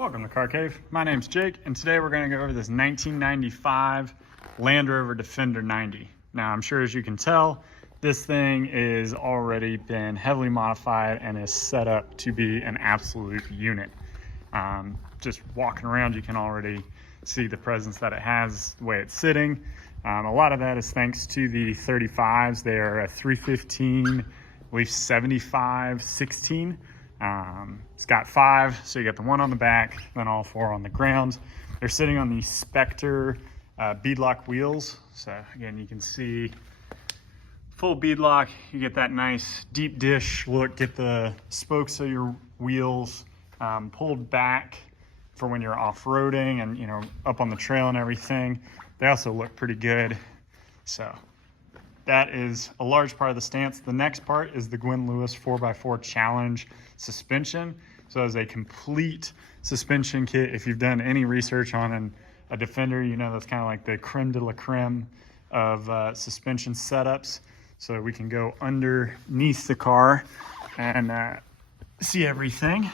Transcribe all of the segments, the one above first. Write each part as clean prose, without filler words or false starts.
Welcome to Car Cave. My name's Jake, and today we're going to go over this 1995 Land Rover Defender 90. Now, I'm sure as you can tell, this thing is already been heavily modified and is set up to be an absolute unit. Just walking around, you can already see the presence that it has, the way it's sitting. A lot of that is thanks to the 35s. They are a 315, I believe 75, 16. It's got 5, so you got the 1 on the back, then all 4 on the ground. They're sitting on the Spectre beadlock wheels. So again, you can see full beadlock. You get that nice deep dish look, get the spokes of your wheels pulled back for when you're off-roading and, you know, up on the trail and everything. They also look pretty good. So that is a large part of the stance. The next part is the Gwyn Lewis 4x4 Challenge suspension. So it's a complete suspension kit. If you've done any research on a Defender, you know that's kind of like the creme de la creme of suspension setups. So we can go underneath the car and see everything.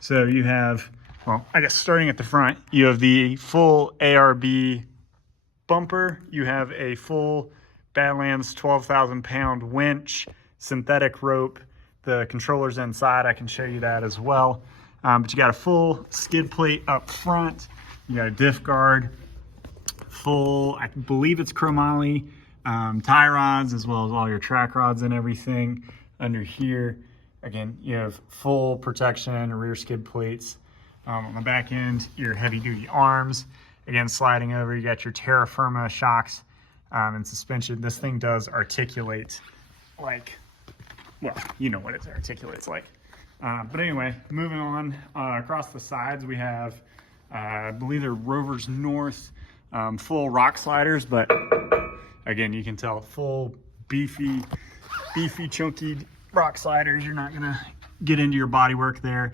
So you have, well, I guess starting at the front, you have the full ARB bumper. You have a full Badlands 12,000 pound winch, synthetic rope. The controller's inside. I can show you that as well. But you got a full skid plate up front. You got a diff guard, full, I believe it's chromoly, tie rods, as well as all your track rods and everything under here. Again, you have full protection, rear skid plates. On the back end, your heavy duty arms. Again, sliding over, you got your terra firma shocks and suspension. This thing does articulate like, well, you know what it articulates like. But anyway, moving on, across the sides, we have, I believe they're Rovers North full rock sliders, but again, you can tell full beefy, chunky rock sliders. You're not gonna get into your bodywork there.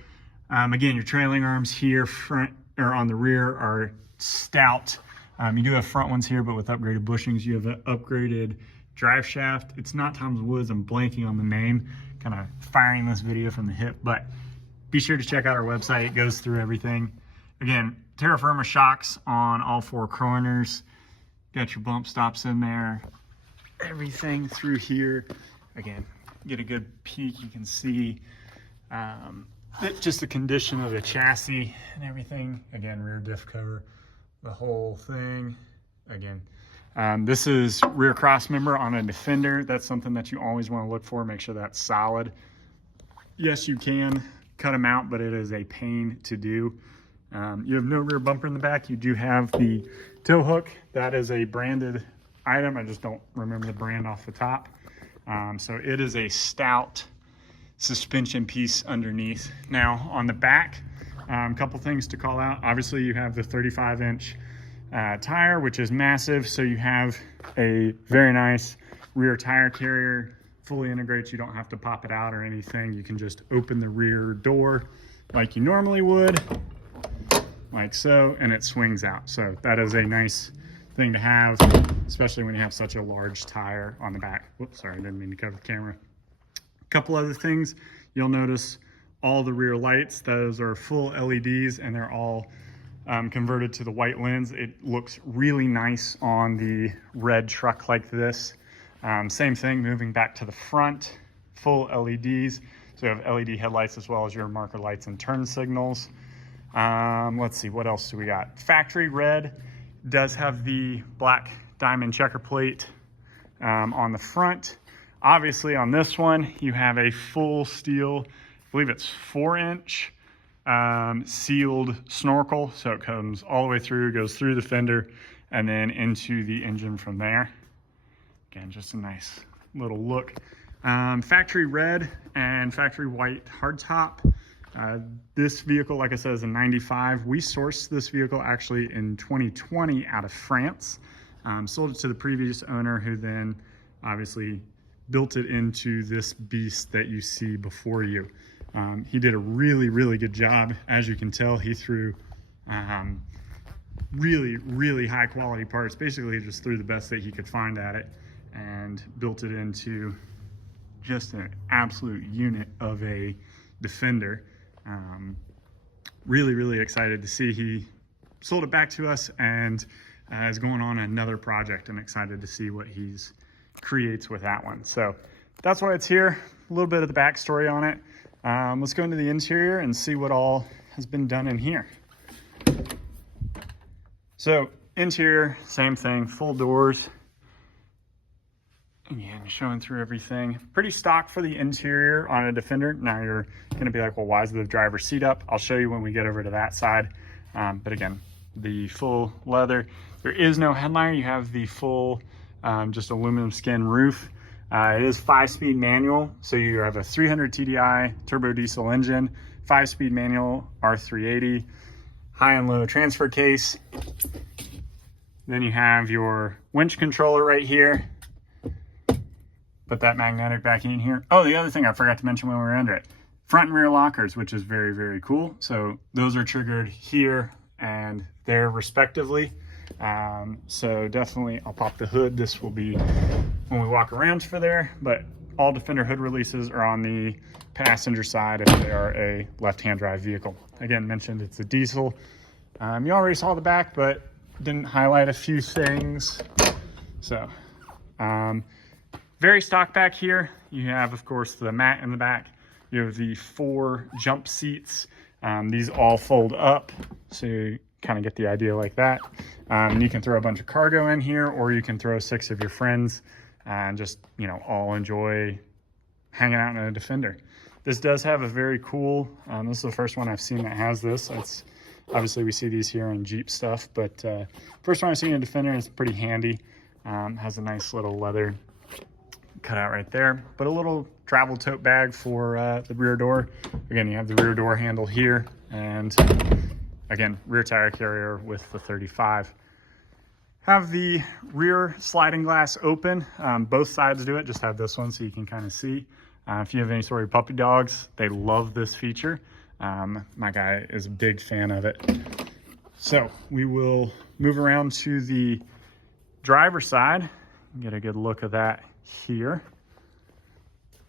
Again, your trailing arms here, front or on the rear, are stout. You do have front ones here, but with upgraded bushings. You have an upgraded drive shaft. It's not Thomas Woods. I'm blanking on the name, kind of firing this video from the hip, but be sure to check out our website. It goes through everything. Again, terra firma shocks on all 4 corners. Got your bump stops in there. Everything through here. Again, get a good peek. You can see just the condition of the chassis and everything. Again, rear diff cover, the whole thing. Again, this is rear cross member on a Defender. That's something that you always want to look for. Make sure that's solid. Yes, you can cut them out, but it is a pain to do. You have no rear bumper in the back. You do have the tow hook. That is a branded item. I just don't remember the brand off the top. So it is a stout suspension piece underneath. Now on the back, a couple things to call out. Obviously you have the 35-inch tire, which is massive. So you have a very nice rear tire carrier, fully integrates. You don't have to pop it out or anything. You can just open the rear door like you normally would, like so, and it swings out. So that is a nice thing to have, especially when you have such a large tire on the back. Whoops, sorry, I didn't mean to cover the camera. A couple other things you'll notice: all the rear lights, those are full LEDs, and they're all converted to the white lens. It looks really nice on the red truck like this. Same thing, moving back to the front, full LEDs. So you have LED headlights as well as your marker lights and turn signals. Let's see, what else do we got? Factory red does have the black diamond checker plate on the front. Obviously on this one, you have a full steel, I believe it's 4-inch sealed snorkel. So it comes all the way through, goes through the fender and then into the engine from there. Again, just a nice little look. Factory red and factory white hardtop. This vehicle, like I said, is a 95. We sourced this vehicle actually in 2020 out of France. Sold it to the previous owner, who then obviously built it into this beast that you see before you. He did a really good job. As you can tell, he threw really high quality parts. Basically, he just threw the best that he could find at it and built it into just an absolute unit of a Defender. really excited to see he sold it back to us and is going on another project, and excited to see what he's creates with that one. So that's why it's here. A little bit of the backstory on it. Let's go into the interior and see what all has been done in here. So interior, same thing, full doors. Again, showing through everything. Pretty stock for the interior on a Defender. Now you're gonna be like, well, why is the driver's seat up? I'll show you when we get over to that side. But again, the full leather. There is no headliner. You have the full just aluminum skin roof. It is 5-speed manual. So you have a 300 TDI turbo diesel engine, 5-speed manual R380, high and low transfer case. Then you have your winch controller right here. Put that magnetic back in here. Oh, the other thing I forgot to mention when we were under it, front and rear lockers, which is very cool. So those are triggered here and there respectively. So definitely, I'll pop the hood. This will be when we walk around for there, but all Defender hood releases are on the passenger side if they are a left-hand drive vehicle. Again, mentioned it's a diesel. You already saw the back, but didn't highlight a few things. So, very stock back here. You have, of course, the mat in the back. You have the 4 jump seats. These all fold up, so you kind of get the idea like that. You can throw a bunch of cargo in here, or you can throw 6 of your friends and just, you know, all enjoy hanging out in a Defender. This does have a very cool, this is the first one I've seen that has this. It's obviously we see these here in Jeep stuff, but first one I've seen in a Defender, is pretty handy. Has a nice little leather cutout right there, but a little travel tote bag for the rear door. Again, you have the rear door handle here, and again, rear tire carrier with the 35. Have the rear sliding glass open. Both sides do it, just have this one so you can kind of see. If you have any sort of puppy dogs, they love this feature. My guy is a big fan of it. So we will move around to the driver's side, get a good look of that here.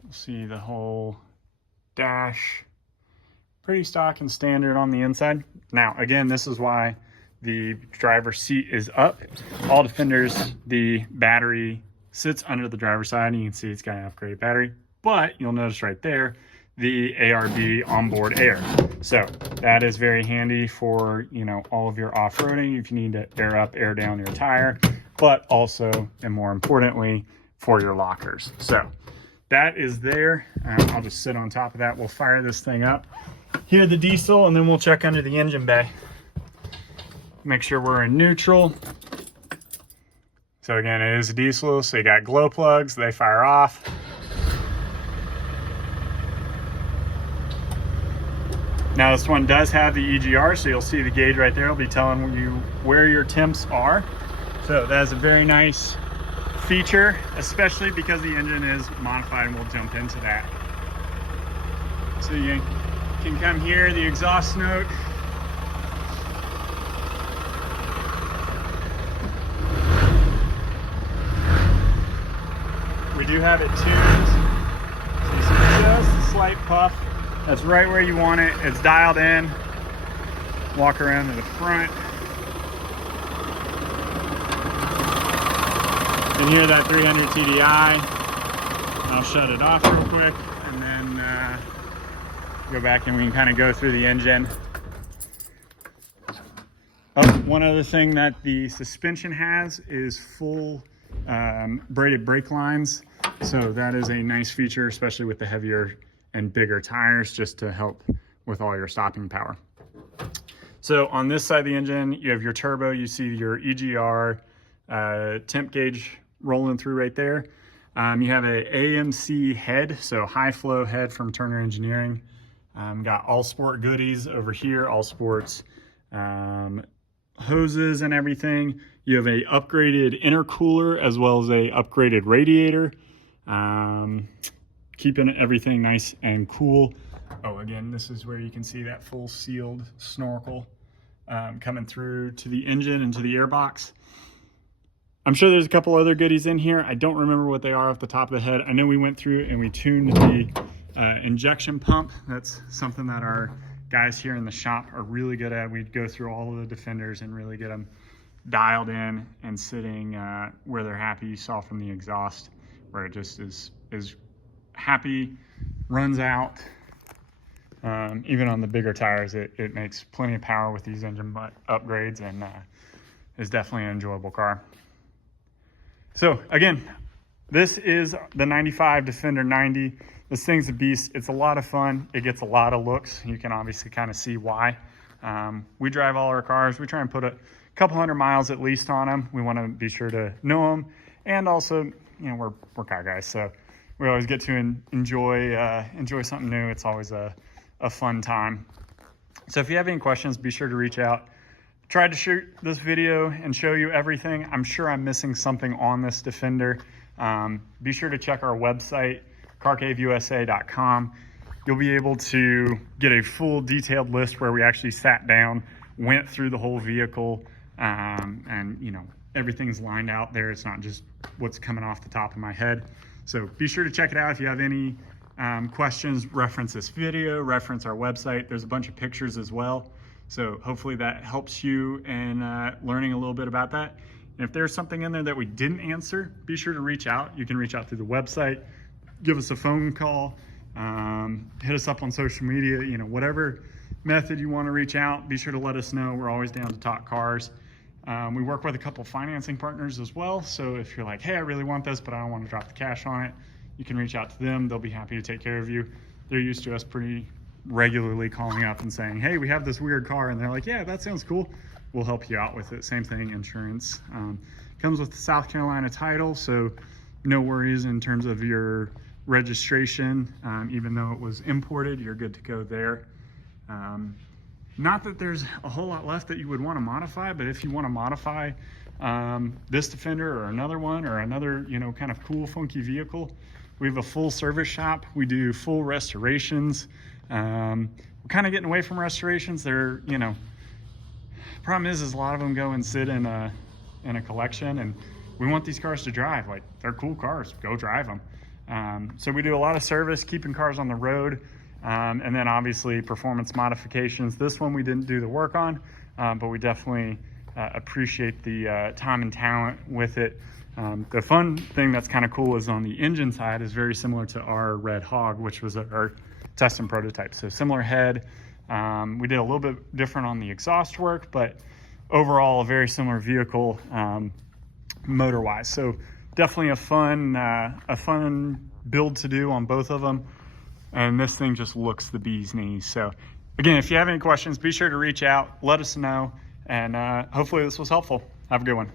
We'll see the whole dash, pretty stock and standard on the inside. Now, again, this is why the driver's seat is up. All Defenders, the battery sits under the driver's side, and you can see it's got an upgraded battery, but you'll notice right there, the ARB onboard air. So that is very handy for, you know, all of your off-roading if you need to air up, air down your tire, but also, and more importantly, for your lockers. So that is there. I'll just sit on top of that. We'll fire this thing up. Here the diesel, and then we'll check under the engine bay. Make sure we're in neutral. So again, it is a diesel, so you got glow plugs, they fire off. Now this one does have the EGR, so you'll see the gauge right there. It'll be telling you where your temps are. So that is a very nice feature, especially because the engine is modified, and we'll jump into that. So you can come hear the exhaust note. We do have it tuned. So you see just a slight puff. That's right where you want it. It's dialed in. Walk around to the front. You can hear that 300 TDI. I'll shut it off real quick, and then go back and we can kind of go through the engine. Oh, one other thing that the suspension has is full braided brake lines. So that is a nice feature, especially with the heavier and bigger tires, just to help with all your stopping power. So on this side of the engine, you have your turbo, you see your EGR temp gauge rolling through right there. You have a AMC head, so high flow head from Turner Engineering. Got all sport goodies over here, all sports hoses and everything. You have a upgraded intercooler as well as a upgraded radiator. Keeping everything nice and cool. Oh, again, this is where you can see that full sealed snorkel coming through to the engine and to the airbox. I'm sure there's a couple other goodies in here. I don't remember what they are off the top of the head. I know we went through and we tuned the injection pump. That's something that our guys here in the shop are really good at. We go through all of the Defenders and really get them dialed in and sitting where they're happy. You saw from the exhaust where it just is happy, runs out. Even on the bigger tires, it makes plenty of power with these engine upgrades, and is definitely an enjoyable car. So again, this is the 95 Defender 90. This thing's a beast. It's a lot of fun. It gets a lot of looks. You can obviously kind of see why. We drive all our cars. We try and put a couple hundred miles at least on them. We want to be sure to know them, and also, you know, we're car guys, so we always get to enjoy something new. It's always a fun time. So if you have any questions, be sure to reach out. Tried to shoot this video and show you everything. I'm sure I'm missing something on this Defender. Be sure to check our website, carcaveusa.com. You'll be able to get a full detailed list where we actually sat down, went through the whole vehicle, and you know, everything's lined out there. It's not just what's coming off the top of my head. So be sure to check it out. If you have any questions, reference this video, reference our website. There's a bunch of pictures as well. So hopefully that helps you in learning a little bit about that. And if there's something in there that we didn't answer, be sure to reach out. You can reach out through the website, give us a phone call, hit us up on social media, you know, whatever method you want to reach out, be sure to let us know. We're always down to talk cars. We work with a couple financing partners as well. So if you're like, hey, I really want this, but I don't want to drop the cash on it, you can reach out to them. They'll be happy to take care of you. They're used to us pretty regularly calling up and saying, hey, we have this weird car. And they're like, yeah, that sounds cool. We'll help you out with it. Same thing, insurance. Comes with the South Carolina title, so no worries in terms of your registration. Even though it was imported, you're good to go there. Not that there's a whole lot left that you would want to modify, but if you want to modify this Defender or another one or another, you know, kind of cool, funky vehicle, we have a full service shop. We do full restorations. We're kind of getting away from restorations. They're, you know, problem is a lot of them go and sit in a collection, and we want these cars to drive. Like, they're cool cars, go drive them. So we do a lot of service, keeping cars on the road, and then obviously performance modifications. This one we didn't do the work on, but we definitely appreciate the time and talent with it. The fun thing that's kind of cool is on the engine side is very similar to our Red Hog, which was our test and prototype. So similar head. We did a little bit different on the exhaust work, but overall a very similar vehicle motor wise. So definitely a fun build to do on both of them. And this thing just looks the bee's knees. So again, if you have any questions, be sure to reach out, let us know, and hopefully this was helpful. Have a good one.